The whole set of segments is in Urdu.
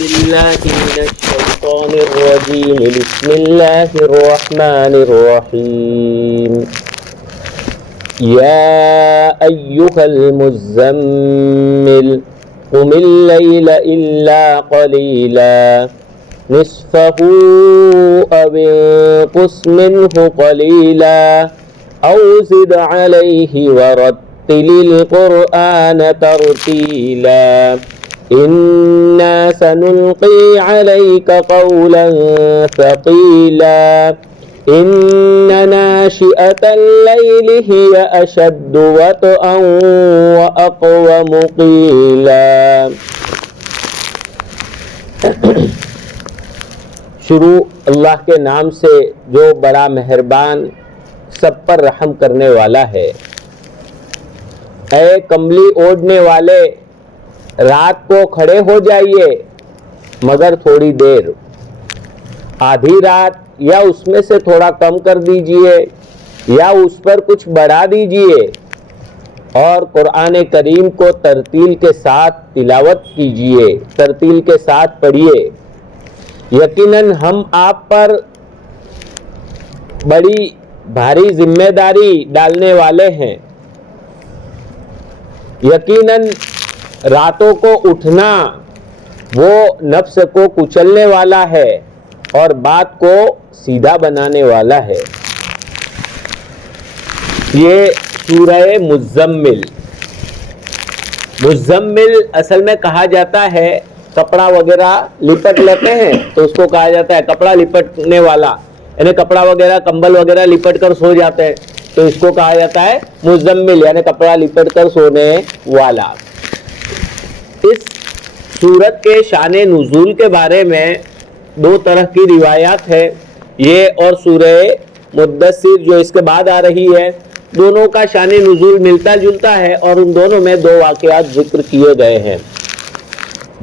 بالله من الشيطان الرجيم بسم الله الرحمن الرحيم يا أيها المزمل قم الليل إلا قليلا نصفه أو انقص منه قليلا أو زد عليه ورتل القرآن ترتيلا إنا سنلقي عليك قولا ثقيلا إن ناشئة الليل هي أشد وطئا وأقوم قيلا. شروع اللہ کے نام سے جو بڑا مہربان سب پر رحم کرنے والا ہے. اے کملی اوڑھنے والے رات کو کھڑے ہو جائیے مگر تھوڑی دیر، آدھی رات یا اس میں سے تھوڑا کم کر دیجئے یا اس پر کچھ بڑھا دیجئے، اور قرآن کریم کو ترتیل کے ساتھ تلاوت کیجئے، ترتیل کے ساتھ پڑھیے. یقیناً ہم آپ پر بڑی بھاری ذمہ داری ڈالنے والے ہیں. یقیناً راتوں کو اٹھنا وہ نفس کو کچلنے والا ہے اور بات کو سیدھا بنانے والا ہے. یہ سورہ مزمل. مزمل اصل میں کہا جاتا ہے کپڑا وغیرہ لپٹ لیتے ہیں تو اس کو کہا جاتا ہے کپڑا لپٹنے والا، یعنی کپڑا وغیرہ کمبل وغیرہ لپٹ کر سو جاتے ہیں تو اس کو کہا جاتا ہے مزمل، یعنی کپڑا لپٹ کر سونے والا. اس سورت کے شان نزول کے بارے میں دو طرح کی روایات ہے. یہ اور سورہ مدثر جو اس کے بعد آ رہی ہے، دونوں کا شان نزول ملتا جلتا ہے اور ان دونوں میں دو واقعات ذکر کیے گئے ہیں.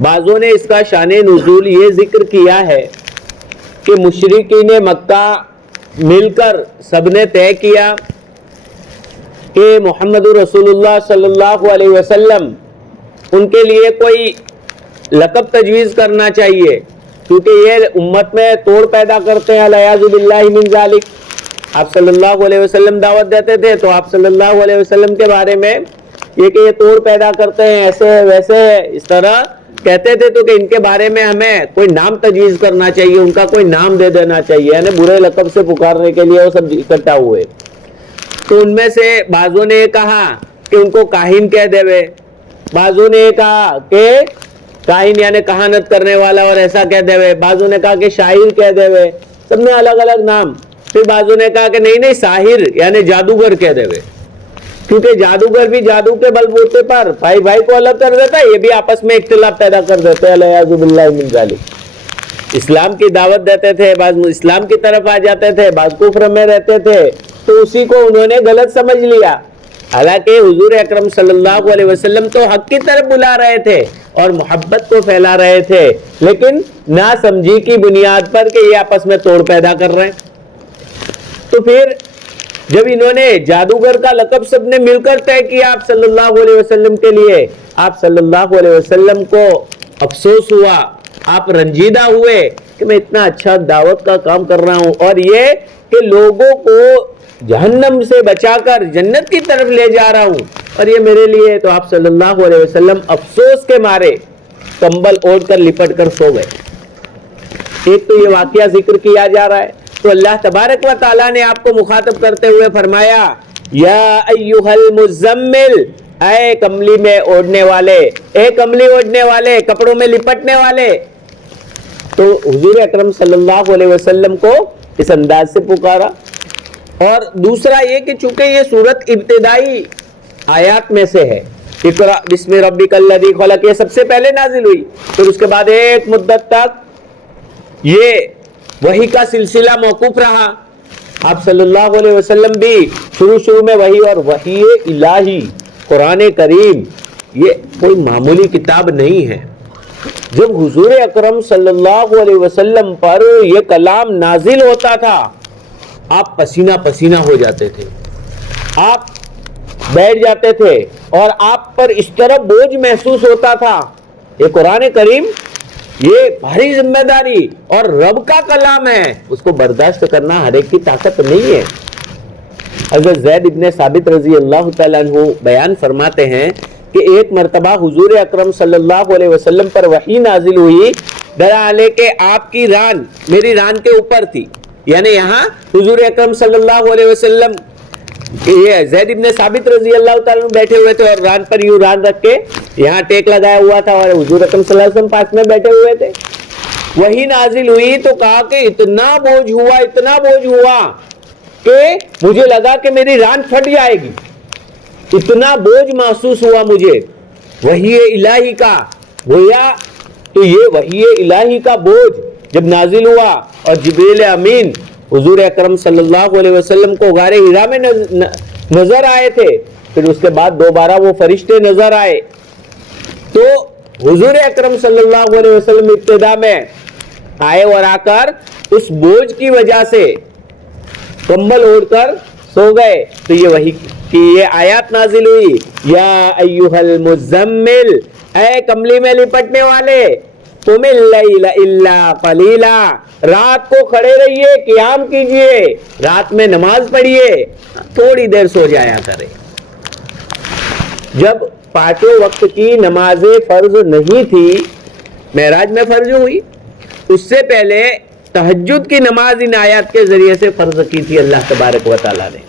بعضوں نے اس کا شان نزول یہ ذکر کیا ہے کہ مشرکین مکہ مل کر سب نے طے کیا کہ محمد رسول اللہ صلی اللہ علیہ وسلم ان کے لیے کوئی لقب تجویز کرنا چاہیے، کیونکہ یہ امت میں توڑ پیدا کرتے ہیں. الیاذ باللہ من ذالک. آپ صلی اللہ علیہ وسلم دعوت دیتے تھے تو آپ صلی اللہ علیہ وسلم کے بارے میں یہ کہ یہ توڑ پیدا کرتے ہیں، ایسے ویسے اس طرح کہتے تھے، تو کہ ان کے بارے میں ہمیں کوئی نام تجویز کرنا چاہیے، ان کا کوئی نام دے دینا چاہیے، یعنی برے لقب سے پکارنے کے لیے وہ سب اکٹھا ہوئے. تو ان میں سے بعضوں نے یہ کہا کہ ان کو کاہن کہہ دیوے، بعضوں نے یہ کہا کہ کاہن یعنی کہانت کرنے والا اور ایسا کہہ دیوے، بعضوں نے کہا کہ شاعر کہہ دیوے، سب نے الگ الگ نام. پھر بعضوں نے کہا کہ نہیں ساحر یعنی جادوگر کہہ دیوے، کیونکہ جادوگر بھی جادو کے بل بوتے پر بھائی بھائی کو الگ کر دیتا ہے، یہ بھی آپس میں اختلاف پیدا کر دیتے ہیں. الیاذ باللہ من ذالک. اسلام کی دعوت دیتے تھے، بعض اسلام کی طرف آ جاتے تھے، بعض کفر میں رہتے تھے، تو اسی کو انہوں نے غلط سمجھ لیا. حالانکہ حضور اکرم صلی اللہ علیہ وسلم تو حق کی طرف بلا رہے تھے اور محبت کو پھیلا رہے تھے، لیکن نا سمجھی کی بنیاد پر کہ یہ آپس میں توڑ پیدا کر رہے ہیں. تو پھر جب انہوں نے جادوگر کا لقب سب نے مل کر طے کیا آپ صلی اللہ علیہ وسلم کے لیے، آپ صلی اللہ علیہ وسلم کو افسوس ہوا، آپ رنجیدہ ہوئے کہ میں اتنا اچھا دعوت کا کام کر رہا ہوں اور یہ کہ لوگوں کو جہنم سے بچا کر جنت کی طرف لے جا رہا ہوں اور یہ میرے لیے. تو آپ صلی اللہ علیہ وسلم افسوس کے مارے کمبل اوڑھ کر لپٹ کر سو گئے. ایک تو یہ واقعہ ذکر کیا جا رہا ہے. تو اللہ تبارک و تعالیٰ نے آپ کو مخاطب کرتے ہوئے فرمایا یا ایھا المزمل، اے کملی میں اوڑھنے والے، اے کملی اوڑھنے والے، کپڑوں میں لپٹنے والے. تو حضور اکرم صلی اللہ علیہ وسلم کو اس انداز سے پکارا. اور دوسرا یہ کہ چونکہ یہ سورت ابتدائی آیات میں سے ہے، اقرأ بسم ربک الذی خلق، یہ سب سے پہلے نازل ہوئی، پھر اس کے بعد ایک مدت تک یہ وحی کا سلسلہ موقوف رہا. آپ صلی اللہ علیہ وسلم بھی شروع میں وحی، اور وحی الہی قرآن کریم یہ کوئی معمولی کتاب نہیں ہے. جب حضور اکرم صلی اللہ علیہ وسلم پر یہ کلام نازل ہوتا تھا آپ پسینہ پسینہ ہو جاتے تھے، آپ بیٹھ جاتے تھے اور آپ پر اس طرح بوجھ محسوس ہوتا تھا. یہ قرآن کریم یہ بھاری ذمہ داری اور رب کا کلام ہے، اس کو برداشت کرنا ہر ایک کی طاقت نہیں ہے۔ حضرت زید ابن ثابت رضی اللہ تعالیٰ عنہ بیان فرماتے ہیں کہ ایک مرتبہ حضور اکرم صلی اللہ علیہ وسلم پر وحی نازل ہوئی، دراصل کہ آپ کی ران میری ران کے اوپر تھی، یعنی یہاں حضور اکرم صلی اللہ علیہ وسلم یہ زید ابن ثابت رضی اللہ تعالیٰ عنہ بیٹھے ہوئے تھے اور ران پر یوں ران رکھ کے یہاں ٹیک لگایا ہوا تھا اور حضور اکرم صلی اللہ علیہ وسلم پاس میں بیٹھے ہوئے تھے۔ وہی نازل ہوئی تو کہا کہ اتنا بوجھ ہوا کہ مجھے لگا کہ میری ران پھٹ جائے گی، اتنا بوجھ محسوس ہوا مجھے وحی الہی کا۔ گویا تو یہ وحی الہی کا بوجھ جب نازل ہوا اور جبریل امین حضور اکرم صلی اللہ علیہ وسلم کو غار حرا میں نظر آئے تھے، پھر اس کے بعد دوبارہ وہ فرشتے نظر آئے، تو حضور اکرم صلی اللہ علیہ وسلم ابتدا میں آئے اور آ کر اس بوجھ کی وجہ سے کمبل اوڑھ کر سو گئے، تو یہ وحی کی یہ آیات نازل ہوئی، یا ایھا المزمل، اے کملی میں لپٹنے والے، قم اللیل الا قلیلا، رات کو کھڑے رہیے، قیام کیجئے، رات میں نماز پڑھیے، تھوڑی دیر سو جایا کرے۔ جب پانچوں وقت کی نمازیں فرض نہیں تھی، معراج میں فرض ہوئی، اس سے پہلے تہجد کی نماز ان آیات کے ذریعے سے فرض کی تھی اللہ تبارک و تعالیٰ نے،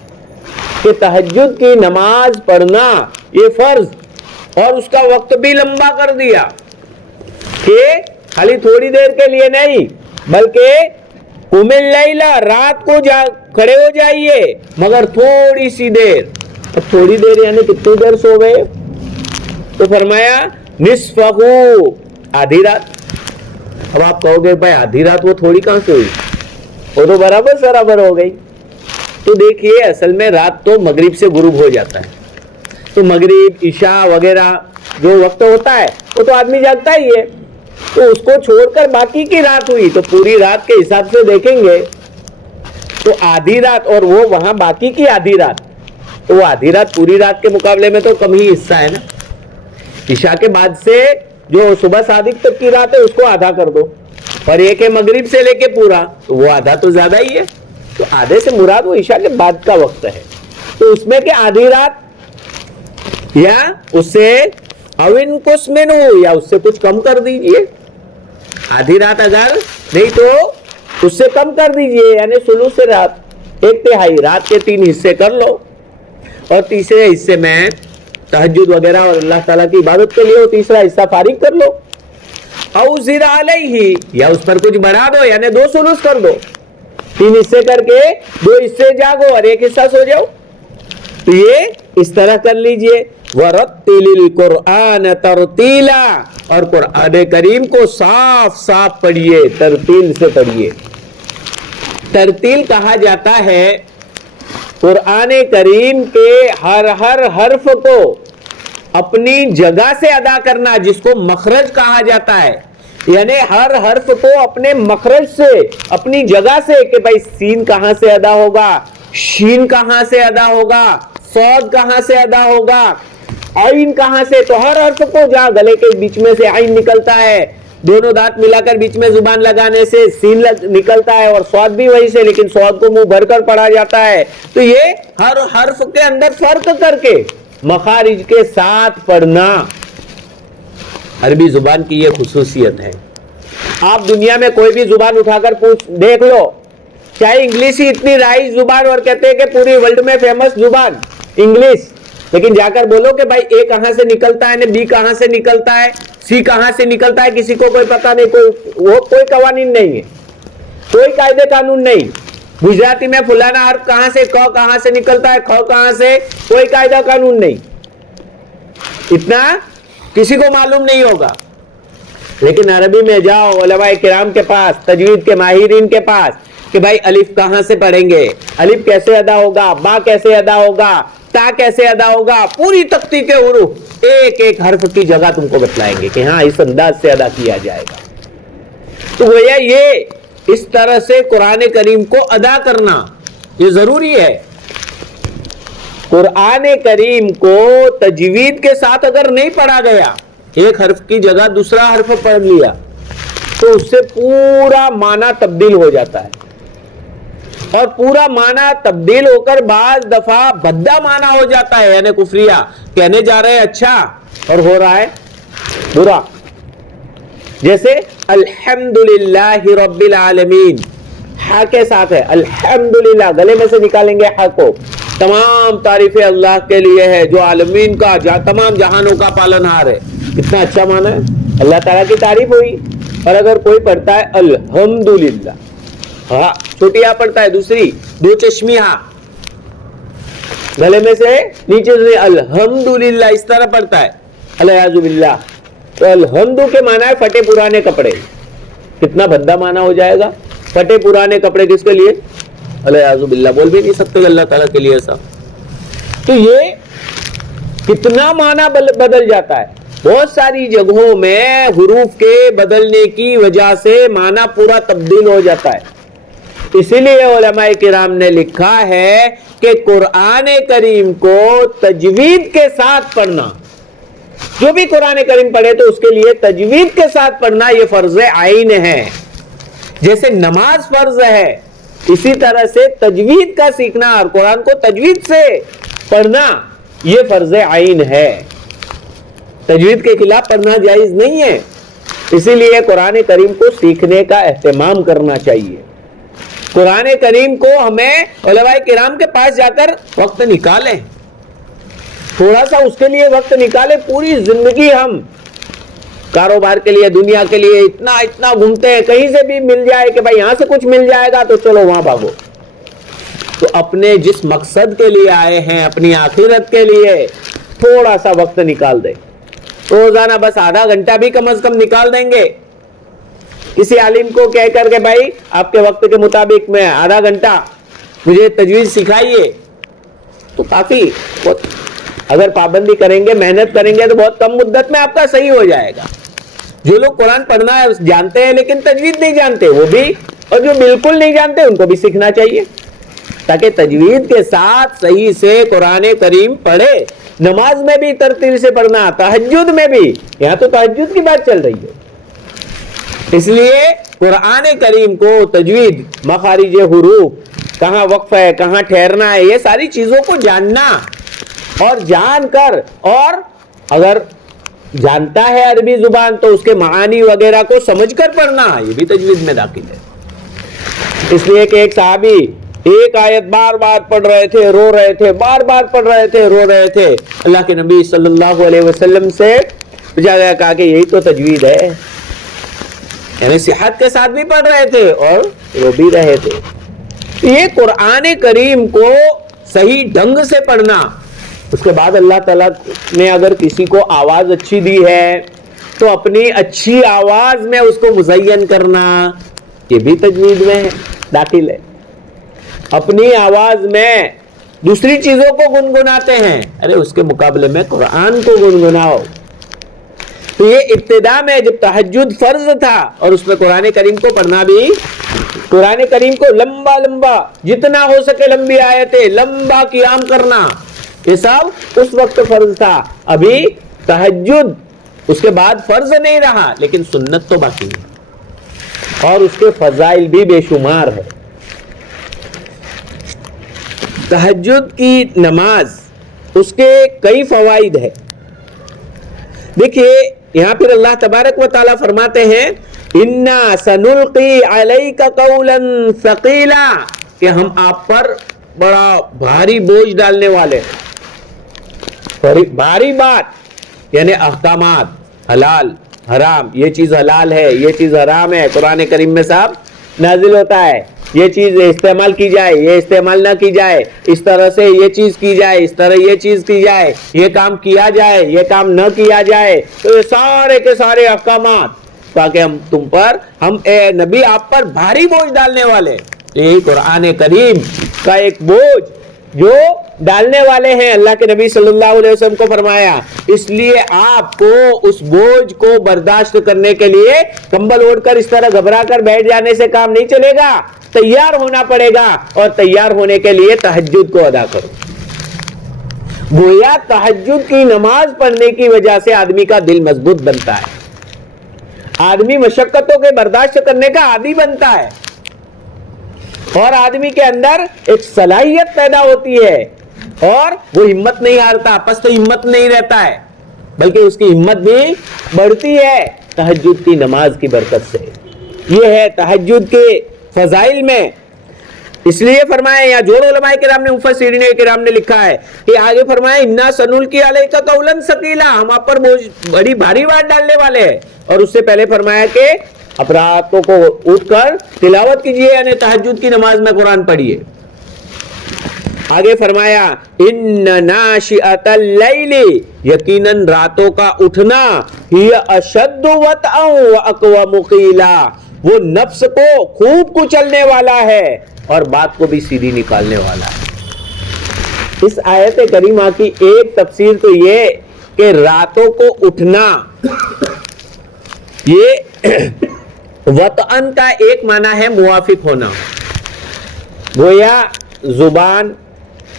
کہ تہجد کی نماز پڑھنا یہ فرض، اور اس کا وقت بھی لمبا کر دیا کہ خالی تھوڑی دیر کے لیے نہیں بلکہ قم اللیل، رات کو کھڑے ہو جائیے مگر تھوڑی سی دیر۔ اب تھوڑی دیر یعنی کتنی دیر سو گئے؟ تو فرمایا نصفہ، آدھی رات۔ اب آپ کہو گے بھائی آدھی رات وہ تھوڑی کہاں سے ہوئی، وہ تو برابر ہو گئی۔ تو دیکھیے اصل میں رات تو مغرب سے غروب ہو جاتا ہے، تو مغرب عشاء وغیرہ جو وقت ہوتا ہے وہ تو آدمی جاگتا ہی ہے، تو اس کو چھوڑ کر باقی کی رات ہوئی تو پوری رات کے حساب سے دیکھیں گے تو آدھی رات، اور وہ وہاں باقی کی آدھی رات، تو وہ آدھی رات پوری رات کے مقابلے میں تو کم ہی حصہ ہے نا۔ عشاء کے بعد سے جو صبح صادق تک کی رات ہے اس کو آدھا کر دو، اور ایک ہے مغرب سے لے کے پورا، تو وہ آدھا تو زیادہ ہی ہے، تو آدھے سے مراد وہ عشاء کے بعد کا وقت ہے، تو اس میں کہ آدھی رات یا اس سے اوین کس منہ، یا اس سے کچھ کم کر دیجئے، آدھی رات اگر نہیں تو اس سے کم کر دیجئے، یعنی ثلث رات، ایک تہائی رات کے 3 حصے کر لو، اور تیسرے حصے میں تہجد وغیرہ اور اللہ تعالیٰ کی عبادت کے لیے وہ تیسرا حصہ فارغ کر لو، او زد علیہ، یا اس پر کچھ بڑھا دو، یعنی 2 ثلث کر دو، 3 حصے کر کے 2 حصے جاگو اور 1 حصہ سو جاؤ، تو یہ اس طرح کر لیجئے۔ وَرَتِّلِ الْقُرْآنَ تَرْتِيلًا، اور قرآن کریم کو صاف صاف پڑھیے، ترتیل سے پڑھیے۔ ترتیل کہا جاتا ہے قرآن کریم کے ہر حرف کو اپنی جگہ سے ادا کرنا، جس کو مخرج کہا جاتا ہے، یعنی ہر حرف کو اپنے مخرج سے، اپنی جگہ سے، کہ بھائی سین کہاں سے ادا ہوگا، شین کہاں سے ادا ہوگا، صاد کہاں سے ادا ہوگا، عین کہاں سے، تو ہر حرف کو جہاں گلے کے بیچ میں سے عین نکلتا ہے، دونوں دانت ملا کر بیچ میں زبان لگانے سے سین نکلتا ہے، اور صاد بھی وہی سے، لیکن صاد کو منہ بھر کر پڑھا جاتا ہے، تو یہ ہر حرف کے اندر فرق کر کے مخارج کے ساتھ پڑھنا عربی زبان کی یہ خصوصیت ہے۔ آپ دنیا میں کوئی بھی زبان اٹھا کر دیکھ لو، چاہے انگلش ہی اتنی رائج زبان، اور کہتے ہیں کہ پوری ورلڈ میں فیمس زبان انگلش، لیکن جا کر بولو کہ بھائی اے کہاں سے نکلتا ہے، بی کہاں سے نکلتا ہے، سی کہاں سے نکلتا ہے، کسی کو کوئی پتہ نہیں، کوئی قوانین نہیں ہے، کوئی قاعدے قانون نہیں۔ گجراتی میں فلانا حرف کہاں سے، ک کہاں سے نکلتا ہے، کھ کہاں سے، کوئی قاعدہ قانون نہیں، اتنا کسی کو معلوم نہیں ہوگا۔ لیکن عربی میں جاؤ علماء کرام کے پاس، تجوید کے ماہرین کے پاس، کہ بھائی الف کہاں سے پڑھیں گے، الف کیسے ادا ہوگا، با کیسے ادا ہوگا، تا کیسے ادا ہوگا، پوری تختی کے حروف ایک ایک حرف کی جگہ تم کو بتلائیں گے کہ ہاں اس انداز سے ادا کیا جائے گا۔ تو گویا یہ اس طرح سے قرآن کریم کو ادا کرنا یہ ضروری ہے۔ قرآن کریم کو تجوید کے ساتھ اگر نہیں پڑھا گیا، ایک حرف کی جگہ دوسرا حرف پڑھ لیا، تو اس سے پورا معنی تبدیل ہو جاتا ہے، اور پورا معنی تبدیل ہو کر بعض دفعہ بھدا معنی ہو جاتا ہے، یعنی کفریہ، کہنے جا رہے ہیں اچھا اور ہو رہا ہے برا. جیسے الحمدللہ رب العالمین، ہا کے ساتھ ہے الحمدللہ، گلے میں سے نکالیں گے ہا کو. تمام تعریفیں اللہ کے لیے ہے جو عالمین کا، تمام جہانوں کا پالنہار ہے. کتنا اچھا معنی ہے، اللہ تعالیٰ کی تعریف ہوئی. اور اگر کوئی پڑھتا ہے الحمدللہ، ہاں چھوٹی ہا پڑھتا ہے، دوسری دو چشمی ہا، گلے میں سے نیچے سے الحمدللہ اس طرح پڑھتا ہے، الیاذ باللہ. تو الحمد کے معنی ہے پھٹے پرانے کپڑے. کتنا بھدا معنی ہو جائے گا. پھٹے پرانے کپڑے کس کے لیے؟ الیاذ باللہ. بول بھی نہیں سکتے اللہ تعالیٰ کے لیے ایسا. تو یہ کتنا معنی بدل جاتا ہے. بہت ساری جگہوں میں حروف کے بدلنے کی وجہ سے معنی پورا تبدیل ہو جاتا ہے. اسی لیے علماء کرام نے لکھا ہے کہ قرآن کریم کو تجوید کے ساتھ پڑھنا، جو بھی قرآن کریم پڑھے تو اس کے لیے تجوید کے ساتھ پڑھنا یہ فرض عین ہے. جیسے نماز فرض ہے، اسی طرح سے تجوید کا سیکھنا اور قرآن کو تجوید سے پڑھنا یہ فرض عین ہے. تجوید کے خلاف پڑھنا جائز نہیں ہے. اسی لیے قرآن کریم کو سیکھنے کا اہتمام کرنا چاہیے. قرآن کریم کو ہمیں علماء کرام کے پاس جا کر وقت نکالیں، تھوڑا سا اس کے لیے وقت نکالیں. پوری زندگی ہم کاروبار کے لیے، دنیا کے لیے اتنا گھومتے ہیں، کہیں سے بھی مل جائے کہ بھائی یہاں سے کچھ مل جائے گا تو چلو وہاں بھاگو. تو اپنے جس مقصد کے لیے آئے ہیں، اپنی آخرت کے لیے تھوڑا سا وقت نکال دیں. روزانہ بس آدھا گھنٹہ بھی کم از کم نکال دیں گے. کسی عالم کو کہہ کر کے بھائی آپ کے وقت کے مطابق میں آدھا گھنٹہ مجھے تجوید سکھائیے، تو کافی اگر پابندی کریں گے، محنت کریں گے تو بہت کم مدت میں آپ کا صحیح ہو جائے گا. جو لوگ قرآن پڑھنا جانتے ہیں لیکن تجوید نہیں جانتے وہ بھی، اور جو بالکل نہیں جانتے ان کو بھی سیکھنا چاہیے تاکہ تجوید کے ساتھ صحیح سے قرآن کریم پڑھے. نماز میں بھی ترتیل سے پڑھنا، تہجد میں بھی، یہاں تو تہجد کی بات چل رہی ہے. اس لیے قرآن کریم کو تجوید، مخارج حروف، کہاں وقف ہے، کہاں ٹھہرنا ہے، یہ ساری چیزوں کو جاننا، اور جان کر، اور اگر جانتا ہے عربی زبان تو اس کے معانی وغیرہ کو سمجھ کر پڑھنا، یہ بھی تجوید میں داخل ہے. اس لیے کہ ایک صحابی ایک آیت بار بار پڑھ رہے تھے، رو رہے تھے، بار بار پڑھ رہے تھے، رو رہے تھے. اللہ کے نبی صلی اللہ علیہ وسلم سے پوچھا گیا، کہا کہ یہی تو تجوید ہے. یعنی صحت کے ساتھ بھی پڑھ رہے تھے اور رو بھی رہے تھے. یہ قرآن کریم کو صحیح ڈھنگ سے پڑھنا. اس کے بعد اللہ تعالیٰ نے اگر کسی کو آواز اچھی دی ہے تو اپنی اچھی آواز میں اس کو مزین کرنا، یہ بھی تجوید میں داخل ہے. اپنی آواز میں دوسری چیزوں کو گنگناتے ہیں، ارے اس کے مقابلے میں قرآن کو گنگناؤ. تو یہ ابتدا میں جب تہجد فرض تھا اور اس میں قرآن کریم کو پڑھنا بھی، قرآن کریم کو لمبا لمبا جتنا ہو سکے لمبی آیتیں، لمبا قیام کرنا، یہ سب اس وقت فرض تھا. ابھی تہجد اس کے بعد فرض نہیں رہا لیکن سنت تو باقی ہے اور اس کے فضائل بھی بے شمار ہے. تہجد کی نماز اس کے کئی فوائد ہیں. دیکھیے یہاں پھر اللہ تبارک و تعالیٰ فرماتے ہیں اِنَّا سَنُلْقِي عَلَيْكَ قَوْلًا ثَقِيلًا، کہ ہم آپ پر بڑا بھاری بوجھ ڈالنے والے. بھاری بات یعنی احکامات، حلال حرام، یہ چیز حلال ہے، یہ چیز حرام ہے، قرآن کریم میں سب نازل ہوتا ہے. یہ چیز استعمال کی جائے، یہ استعمال نہ کی جائے، اس طرح سے یہ چیز کی جائے، اس طرح یہ چیز کی جائے، یہ کام کیا جائے، یہ کام نہ کیا جائے. تو یہ سارے کے سارے احکامات تاکہ ہم اے نبی آپ پر بھاری بوجھ ڈالنے والے. یہی قرآن کریم کا ایک بوجھ جو ڈالنے والے ہیں اللہ کے نبی صلی اللہ علیہ وسلم کو فرمایا. اس لیے آپ کو اس بوجھ کو برداشت کرنے کے لیے کمبل اوڑھ کر اس طرح گھبرا کر بیٹھ جانے سے کام نہیں چلے گا، تیار ہونا پڑے گا. اور تیار ہونے کے لیے تہجد کو ادا کرو. گویا تہجد کی نماز پڑھنے کی وجہ سے آدمی کا دل مضبوط بنتا ہے. آدمی مشقتوں کے برداشت کرنے کا عادی بنتا ہے اور آدمی کے اندر ایک صلاحیت پیدا ہوتی ہے اور وہ ہمت نہیں ہارتا، پست ہمت نہیں رہتا ہے، بلکہ اس کی ہمت بھی بڑھتی ہے تہجد کی نماز کی برکت سے۔ یہ ہے تہجد کے فضائل میں۔ اس لیے فرمایا، یا جوڑ علماء کرام نے، مفسرین کرام نے لکھا ہے کہ آگے فرمایا اِنَّا سَنُلْقِي عَلَيْكَ قَوْلًا ثَقِيلًا، ہم آپ پر بڑی بھاری بات ڈالنے والے ہیں۔ اور اس سے پہلے فرمایا کہ اب راتوں کو اٹھ کر تلاوت کیجئے، یعنی تہجد کی نماز میں قرآن پڑھیے۔ آگے فرمایا اِنَّ نَاشِئَةَ اللَّيْلِ، یقیناً راتوں کا اٹھنا، هِيَ أَشَدُّ وَطْئًا وَأَقْوَمُ قِيلًا، وہ نفس کو خوب کچلنے والا ہے اور بات کو بھی سیدھی نکالنے والا ہے۔ اس آیت کریمہ کی ایک تفسیر تو یہ کہ راتوں کو اٹھنا، یہ وطئن کا ایک معنی ہے موافق ہونا، گویا زبان،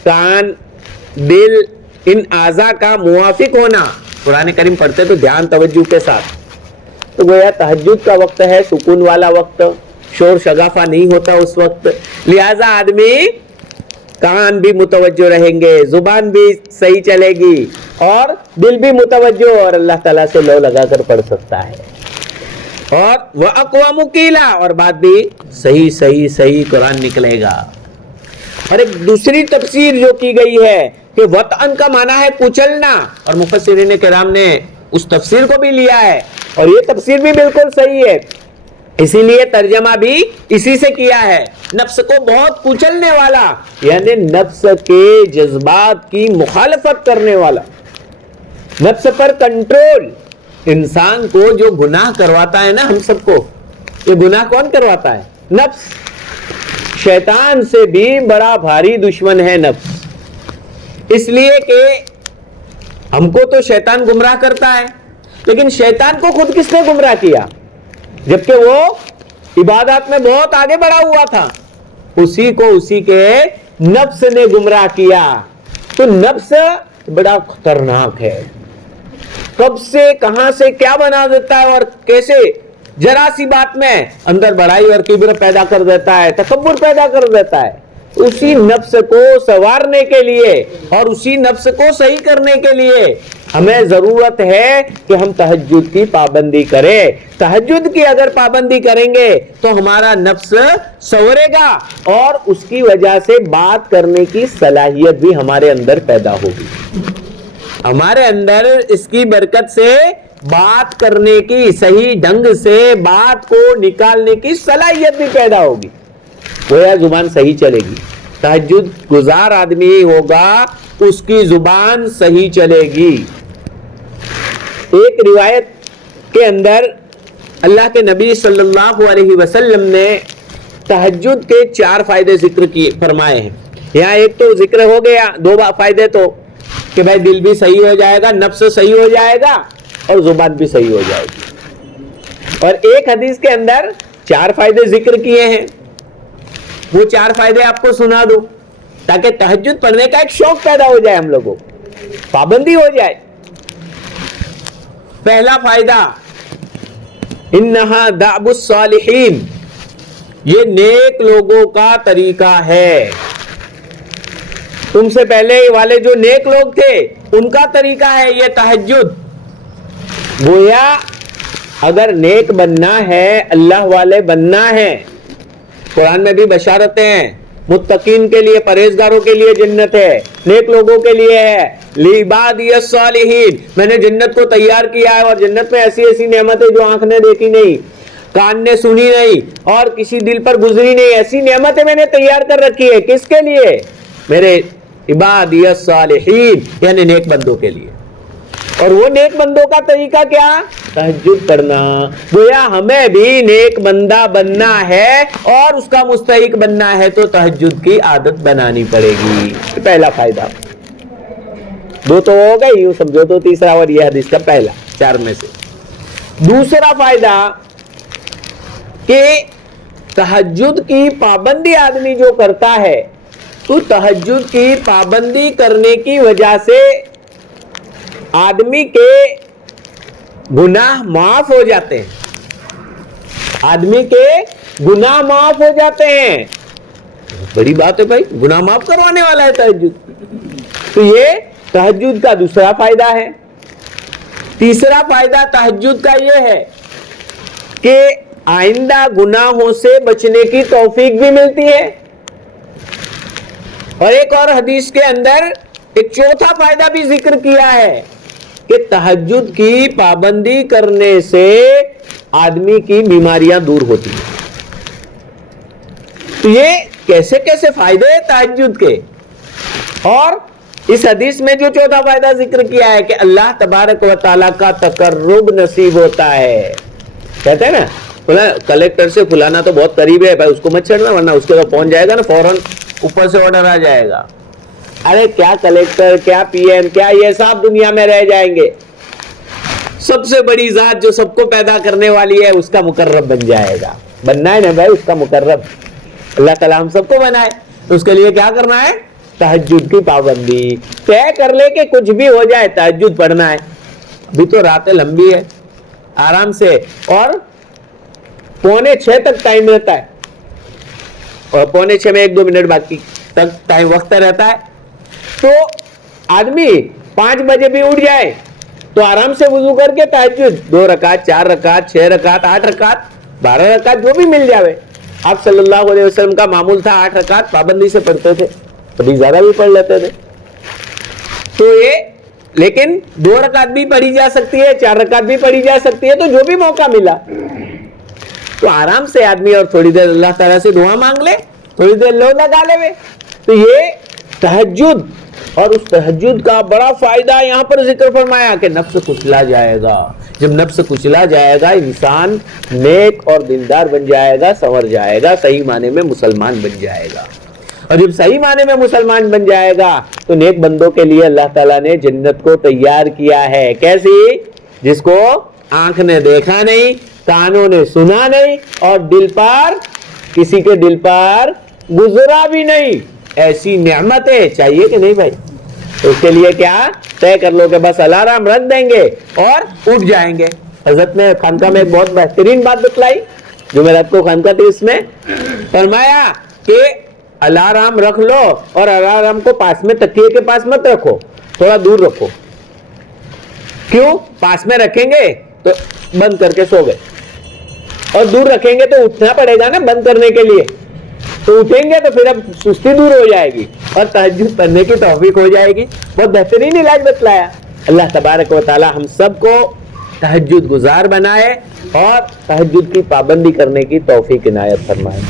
کان، دل، ان اعضاء کا موافق ہونا۔ قرآن کریم پڑھتے تو دھیان توجہ کے ساتھ، تو گویا تہجد کا وقت ہے، سکون والا وقت، شور شگافہ نہیں ہوتا اس وقت، لہذا آدمی کان بھی متوجہ رہیں گے، زبان بھی صحیح چلے گی اور دل بھی متوجہ، اور اللہ تعالیٰ سے لو لگا کر پڑھ سکتا ہے۔ اور وَأَقْوَمُ قِيلًا، اور بات بھی صحیح صحیح صحیح قرآن نکلے گا۔ اور ایک دوسری تفسیر جو کی گئی ہے کہ وطئن کا معنی ہے کچلنا، اور مفسرین کرام نے اس تفسیر کو بھی لیا ہے اور یہ تفسیر بھی بالکل صحیح ہے، اسی لیے ترجمہ بھی اسی سے کیا ہے، نفس کو بہت کچلنے والا، یعنی نفس کے جذبات کی مخالفت کرنے والا، نفس پر کنٹرول۔ انسان کو جو گناہ کرواتا ہے نا ہم سب کو، یہ گناہ کون کرواتا ہے؟ نفس۔ شیطان سے بھی بڑا بھاری دشمن ہے نفس، اس لیے کہ ہم کو تو شیطان گمراہ کرتا ہے، لیکن شیطان کو خود کس نے گمراہ کیا؟ جبکہ وہ عبادات میں بہت آگے بڑھا ہوا تھا، اسی کو اسی کے نفس نے گمراہ کیا۔ تو نفس بڑا خطرناک ہے، کب سے کہاں سے کیا بنا دیتا ہے اور کیسے ذرا سی بات میں اندر بڑائی اور کبر پیدا کر دیتا ہے، تکبر پیدا کر دیتا ہے۔ اسی نفس کو سنوارنے کے لیے اور اسی نفس کو صحیح کرنے کے لیے ہمیں ضرورت ہے کہ ہم تہجد کی پابندی کریں۔ تہجد کی اگر پابندی کریں گے تو ہمارا نفس سنورے گا اور اس کی وجہ سے بات کرنے کی صلاحیت بھی ہمارے اندر پیدا ہوگی، ہمارے اندر اس کی برکت سے بات کرنے کی، صحیح ڈھنگ سے بات کو نکالنے کی صلاحیت بھی پیدا ہوگی، گویا زبان صحیح چلے گی۔ تہجد گزار آدمی ہوگا، اس کی زبان صحیح چلے گی۔ ایک روایت کے اندر اللہ کے نبی صلی اللہ علیہ وسلم نے تہجد کے 4 فائدے ذکر کیے فرمائے ہیں۔ یہاں ایک تو ذکر ہو گیا، 2 فائدے تو کہ بھائی دل بھی صحیح ہو جائے گا، نفس صحیح ہو جائے گا اور زبان بھی صحیح ہو جائے گی۔ اور ایک حدیث کے اندر 4 فائدے ذکر کیے ہیں، وہ 4 فائدے آپ کو سنا دو تاکہ تہجد پڑھنے کا ایک شوق پیدا ہو جائے، ہم لوگوں پابندی ہو جائے۔ پہلا فائدہ، انہا دعب الصالحین، یہ نیک لوگوں کا طریقہ ہے۔ تم سے پہلے والے جو نیک لوگ تھے ان کا طریقہ ہے یہ تہجد۔ گویا اگر نیک بننا ہے، اللہ والے بننا ہے، قرآن میں بھی بشارتیں ہیں، متقین کے لیے، پرہیزگاروں کے لیے جنت ہے، نیک لوگوں کے لیے ہے، لعبادی الصالحین، میں نے جنت کو تیار کیا ہے، اور جنت میں ایسی ایسی نعمتیں جو آنکھ نے دیکھی نہیں، کان نے سنی نہیں اور کسی دل پر گزری نہیں، ایسی نعمتیں میں نے تیار کر رکھی ہے۔ کس کے لیے؟ میرے عبادی الصالحین، یعنی نیک بندوں کے لیے۔ اور وہ نیک بندوں کا طریقہ کیا؟ تہجد کرنا۔ گویا ہمیں بھی نیک بندہ بننا ہے اور اس کا مستحق بننا ہے تو تہجد کی عادت بنانی پڑے گی۔ پہلا فائدہ، 2 تو ہو گئی، یوں سمجھو تو تیسرا اور یہ حدیث کا پہلا، 4 میں سے۔ دوسرا فائدہ کہ تہجد کی پابندی آدمی جو کرتا ہے تو تہجد کی پابندی کرنے کی وجہ سے آدمی کے گناہ معاف ہو جاتے ہیں۔ آدمی کے گناہ معاف ہو جاتے ہیں. بڑی بات ہے بھائی, گناہ معاف کروانے والا ہے تہجد. تو یہ تہجد کا دوسرا فائدہ ہے. تیسرا فائدہ تہجد کا یہ ہے کہ آئندہ گناہوں سے بچنے کی توفیق بھی ملتی ہے. اور ایک اور حدیث کے اندر ایک چوتھا فائدہ بھی ذکر کیا ہے کہ تہجد کی پابندی کرنے سے آدمی کی بیماریاں دور ہوتی ہیں. تو یہ کیسے کیسے فائدے ہیں تہجد کے. اور اس حدیث میں جو چوتھا فائدہ ذکر کیا ہے کہ اللہ تبارک و تعالیٰ کا تقرب نصیب ہوتا ہے. کہتے ہیں نا کلیکٹر سے فلانا تو بہت قریب ہے بھائی, اس کو مت چھڑنا ورنہ اس کے بعد پہنچ جائے گا نا فوراً اوپر سے آرڈر آ جائے گا. ارے کیا کلیکٹر, کیا پی ایم, کیا یہ سب دنیا میں رہ جائیں گے. سب سے بڑی ذات جو سب کو پیدا کرنے والی ہے اس کا مقرب بن جائے گا. بننا ہے نا بھائی اس کا مقرب. اللہ تعالیٰ ہم سب کو بنائے تو اس کے لیے کیا کرنا ہے؟ تہجد کی پابندی طے کر لے کہ کچھ بھی ہو جائے تہجد پڑھنا ہے. ابھی تو راتیں لمبی ہے, آرام سے, اور 5:45 تک ٹائم رہتا ہے, اور 5:45 میں 1-2 منٹ باقی تک ٹائم وقت رہتا ہے. تو آدمی 5 بجے بھی اٹھ جائے تو آرام سے وضو کر کے تہجد 2 رکعت, 4 رکعت, 6 رکعت, 8 رکعت, 12 رکعت جو بھی مل جاوے. آپ صلی اللہ علیہ وسلم کا معمول تھا 8 رکعت پابندی سے پڑھتے تھے, کبھی زیادہ بھی پڑھ لیتے تھے. تو یہ لیکن 2 رکعت بھی پڑھی جا سکتی ہے, 4 رکعت بھی پڑھی جا سکتی ہے, تو جو بھی موقع ملا تو آرام سے آدمی اور تھوڑی دیر اللہ تعالیٰ سے دعا مانگ لے, تھوڑی دیر لو لگا لے. تو یہ تہجد, اور اس تہجد کا بڑا فائدہ یہاں پر ذکر فرمایا کہ نفس کچلا جائے گا. جب نفس کچلا جائے گا انسان نیک اور دیندار بن جائے گا, سنور جائے گا, صحیح معنی میں مسلمان بن جائے گا. اور جب صحیح معنی میں مسلمان بن جائے گا تو نیک بندوں کے لیے اللہ تعالیٰ نے جنت کو تیار کیا ہے. کیسی؟ جس کو آنکھ نے دیکھا نہیں, کانوں نے سنا نہیں, اور دل پر کسی کے دل پر گزرا بھی نہیں. ایسی نعمتیں چاہیے کہ نہیں بھائی؟ تو اس کے لیے کیا طے کر لو کہ بس الارم رکھ دیں گے اور اٹھ جائیں گے. حضرت نے خانقاہ میں ایک بہت بہترین بات بتلائی جو میں رات کو خانقاہ تھی, اس میں فرمایا کہ الارم رکھ لو اور الارم کو پاس میں, تکیے کے پاس مت رکھو, تھوڑا دور رکھو. کیوں؟ پاس میں رکھیں گے تو بند کر کے سو گئے, اور دور رکھیں گے تو اٹھنا پڑے گا نا بند کرنے کے لیے, تو اٹھیں گے تو پھر اب سستی دور ہو جائے گی اور تہجد پڑھنے کی توفیق ہو جائے گی. بہت بہترین علاج بتلایا. اللہ تبارک و تعالی ہم سب کو تہجد گزار بنائے اور تہجد کی پابندی کرنے کی توفیق عنایت فرمائے.